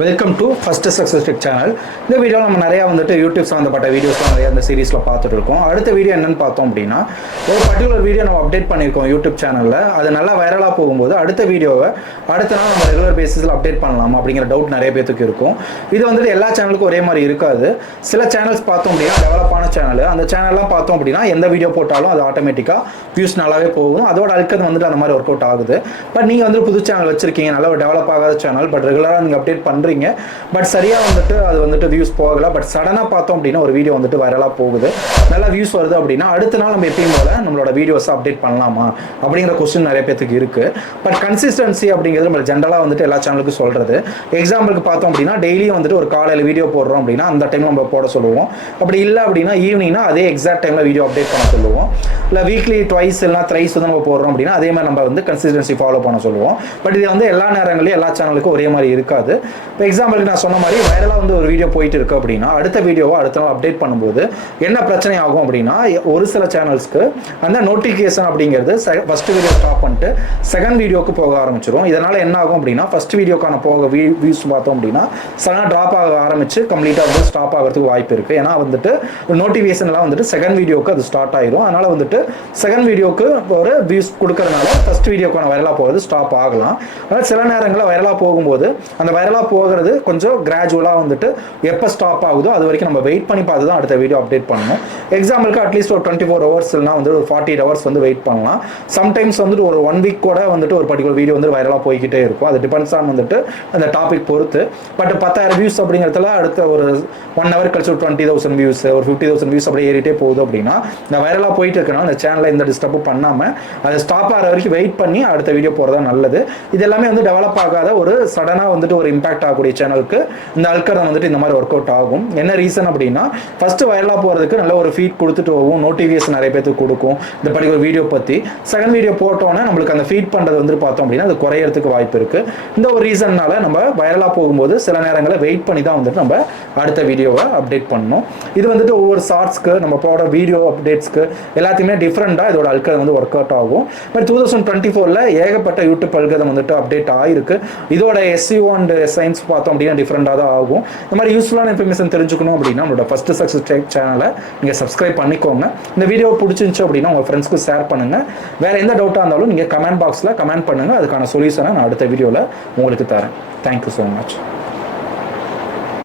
Welcome to first success tech channel. இந்த வீடியோவில் நம்ம நிறையா வந்துட்டு யூடியூப் சம்மந்தப்பட்ட வீடியோஸ்லாம் நிறையா இந்த சீரிஸில் பார்த்துட்டு இருக்கோம். அடுத்த வீடியோ என்னன்னு பார்த்தோம் அப்படின்னா, ஒரு பர்டிகுலர் வீடியோ நம்ம அப்டேட் பண்ணியிருக்கோம் யூடியூப் சேனலில். அது நல்லா வைரலாக போகும்போது அடுத்த வீடியோவை அடுத்த நாள் நம்ம ரெகுலர் பேசிஸில் அப்டேட் பண்ணலாம் அப்படிங்கிற டவுட் நிறைய பேருக்கு இருக்கும். இது வந்துட்டு எல்லா சேனலுக்கும் ஒரே மாதிரி இருக்காது. சில சேனல்ஸ் பார்த்தோம் அப்படின்னா டெவலப்பான சேனல், அந்த சேனல்லாம் பார்த்தோம் அப்படின்னா எந்த வீடியோ போட்டாலும் அது ஆட்டோமேட்டிக்காக வியூஸ் நல்லாவே போகும். அதோட அழுக்கிறது வந்துட்டு அந்த மாதிரி ஒர்க் அவுட் ஆகுது. பட் நீங்கள் வந்து புது சேனல் வச்சிருக்கீங்க, நல்ல ஒரு டெவலப் ஆகாத சேனல், பட் ரெகுலராக நீங்கள் அப்டேட் பண்ணுறீங்க, பட் சரியாக வந்துட்டு அது வந்துட்டு வியூஸ் போகலை. பட் சடனாக பார்த்தோம் அப்படின்னா ஒரு வீடியோ வந்துட்டு வைரலாக போகுது, நல்லா வியூஸ் வருது அப்படின்னா அடுத்த நாள் நம்ம எப்பயும் போல நம்மளோட வீடியோஸை அப்டேட் பண்ணலாமா அப்படிங்கிற கொஸ்டின் நிறைய பேருக்கு இருக்குது. பட் கன்சிஸ்டன்சி அப்படிங்கிறது நம்ம ஜென்ரலாக வந்துட்டு எல்லா சேனலுக்கும் சொல்கிறது. எக்ஸாம்பிளுக்கு பார்த்தோம் அப்படின்னா டெய்லியும் வந்துட்டு ஒரு காலையில் வீடியோ போடுறோம் அப்படின்னா அந்த டைம் நம்ம போட சொல்லுவோம். அப்படி இல்லை அப்படின்னா ஈவினிங்னா அதே எக்ஸாக்ட் டைமில் வீடியோ அப்டேட் பண்ண சொல்லுவோம். இல்லை வீக்லி ட்வைஸ் இல்லைனா த்ரைஸ் வந்து நம்ம போடுறோம் அப்படின்னா அதே மாதிரி நம்ம வந்து கன்சிஸ்டன்சி ஃபாலோ பண்ண சொல்லுவோம். பட் இது வந்து எல்லா நேரங்களையும் எல்லா சேனலுக்கும் ஒரே மாதிரி இருக்காது. இப்போ எக்ஸாம்பிளுக்கு நான் சொன்ன மாதிரி வைரலாக வந்து ஒரு வீடியோ போயிட்டு இருக்கு அப்படின்னா அடுத்த வீடியோவை அடுத்த நாள் அப்டேட் பண்ணும்போது என்ன பிரச்சனை ஆகும் அப்படின்னா, ஒரு சில சேனல்ஸ்க்கு அந்த நோட்டிஃபிகேஷன் அப்படிங்கிறது ஃபர்ஸ்ட் வீடியோ ஸ்டாப் பண்ணிட்டு செகண்ட் வீடியோக்கு போக ஆரம்பிச்சிடும். இதனால் என்ன ஆகும் அப்படின்னா ஃபர்ஸ்ட் வீடியோக்கான போக வியூஸ் பார்த்தோம் அப்படின்னா சடனாக ட்ராப் ஆக ஆரம்பிச்சு கம்ப்ளீட்டாக வந்து ஸ்டாப் ஆகிறதுக்கு வாய்ப்பு இருக்குது. ஏன்னா வந்துட்டு நோட்டிஃபிகேஷன்லாம் வந்துட்டு செகண்ட் வீடியோக்கு அது ஸ்டார்ட் ஆயிடும். அதனால் வந்துட்டு செகண்ட் வீடியோக்கு ஒரு வியூஸ் கொடுக்கறதுனால ஃபர்ஸ்ட் வீடியோக்கான வைரலாக போகிறது ஸ்டாப் ஆகலாம். அதனால் சில நேரங்களில் வைரலாக போகும்போது அந்த வைரலாக போகிறது கொஞ்சம் கிராஜுவலாக வந்துட்டு எப்போ ஸ்டாப் ஆகுதோ அது வரைக்கும் நம்ம வெயிட் பண்ணி பார்த்து தான் அடுத்த வீடியோ அப்டேட் பண்ணணும். எக்ஸாம்பிளுக்கு அட்லீஸ்ட் ஒரு 24 hours இல்லைனா வந்து ஒரு 48 hours வந்து வெயிட் பண்ணலாம். சம்டைம்ஸ் வந்துட்டு ஒரு 1 week கூட வந்துட்டு ஒரு பர்டிகுலர் வீடியோ வந்து வைரலாக போய்கிட்டே இருக்கும். அது டிபெண்ட்ஸ் ஆன் வந்துட்டு அந்த டாபிக் பொறுத்து. பட் 10,000 வியூஸ் அப்படிங்கிறதுல அடுத்த ஒரு 1 hour கழிச்சு ஒரு 20,000 வியூஸ், ஒரு 50,000 வியூஸ் அப்படியே ஏறிட்டே போகுது அப்படின்னா இந்த வைரலாக போயிட்டு இருக்கனால அந்த சேனலில் எந்த டிஸ்டர்பும் பண்ணாமல் அது ஸ்டாப் ஆகிற வரைக்கும் வெயிட் பண்ணி அடுத்த வீடியோ போகிறதா நல்லது. இது எல்லாமே வந்து டெவலப் ஆகாத ஒரு சடனாக வந்துட்டு ஒரு இம்பாக்ட் ஆகக்கூடிய சேனலுக்கு இந்த அல்கரம் வந்துட்டு இந்த மாதிரி ஒர்க் அவுட் ஆகும். என்ன ரீசன் அப்படின்னா ஃபர்ஸ்ட் வைரலாக போகிறதுக்கு நல்ல ஒரு ஃபீட் கொடுத்துட்டு போகும், நோட்டிஃபிகேஷன் நிறைய பேருக்கு கொடுக்கும் இந்த பர்டிகுலர் வீடியோ பற்றி. செகண்ட் வீடியோ போட்டோன்னே நம்மளுக்கு அந்த ஃபீட் பண்ணுறது வந்துட்டு பார்த்தோம் அப்படின்னா அது குறையறதுக்கு வாய்ப்பு இருக்குது. இந்த ஒரு ரீசன்னால நம்ம வைரலாக போகும்போது சில நேரங்களில் வெயிட் பண்ணி தான் வந்துட்டு நம்ம அடுத்த வீடியோவை அப்டேட் பண்ணணும். இது வந்துட்டு ஒவ்வொரு ஷார்ட்ஸ்க்கு நம்ம போட வீடியோ அப்டேட்ஸ்க்கு எல்லாத்தையுமே டிஃப்ரெண்ட்டாக இதோட அல்கரம் வந்து ஒர்க் அவுட் ஆகும். பட் 2024 ஏகப்பட்ட யூடியூப் அல்கரம் வந்துட்டு அப்டேட் ஆகிருக்கு. இதோட SEO அண்ட் சயின்ஸ் பார்த்தோம் அப்படின்னா டிஃப்ரெண்டாக தான் ஆகும். இந்த மாதிரி யூஸ்ஃபுல்லான இன்ஃபர்மேஷன் தெரிஞ்சுக்கணும் அப்படின்னா நம்மளோட ஃபர்ஸ்ட் சக்ஸஸ் டெக் சேனலை நீங்கள் சப்ஸ்கிரைப் பண்ணிக்கோங்க. இந்த வீடியோ பிடிச்சிருந்துச்சு அப்படின்னா உங்கள் ஃப்ரெண்ட்ஸ்க்கு ஷேர் பண்ணுங்கள். வேறு எந்த டவுட்டாக இருந்தாலும் நீங்கள் கமெண்ட் பாக்ஸில் கமெண்ட் பண்ணுங்கள். அதுக்கான சொல்யூஷனை நான் அடுத்த வீடியோவில் உங்களுக்கு தரேன். Thank you so much.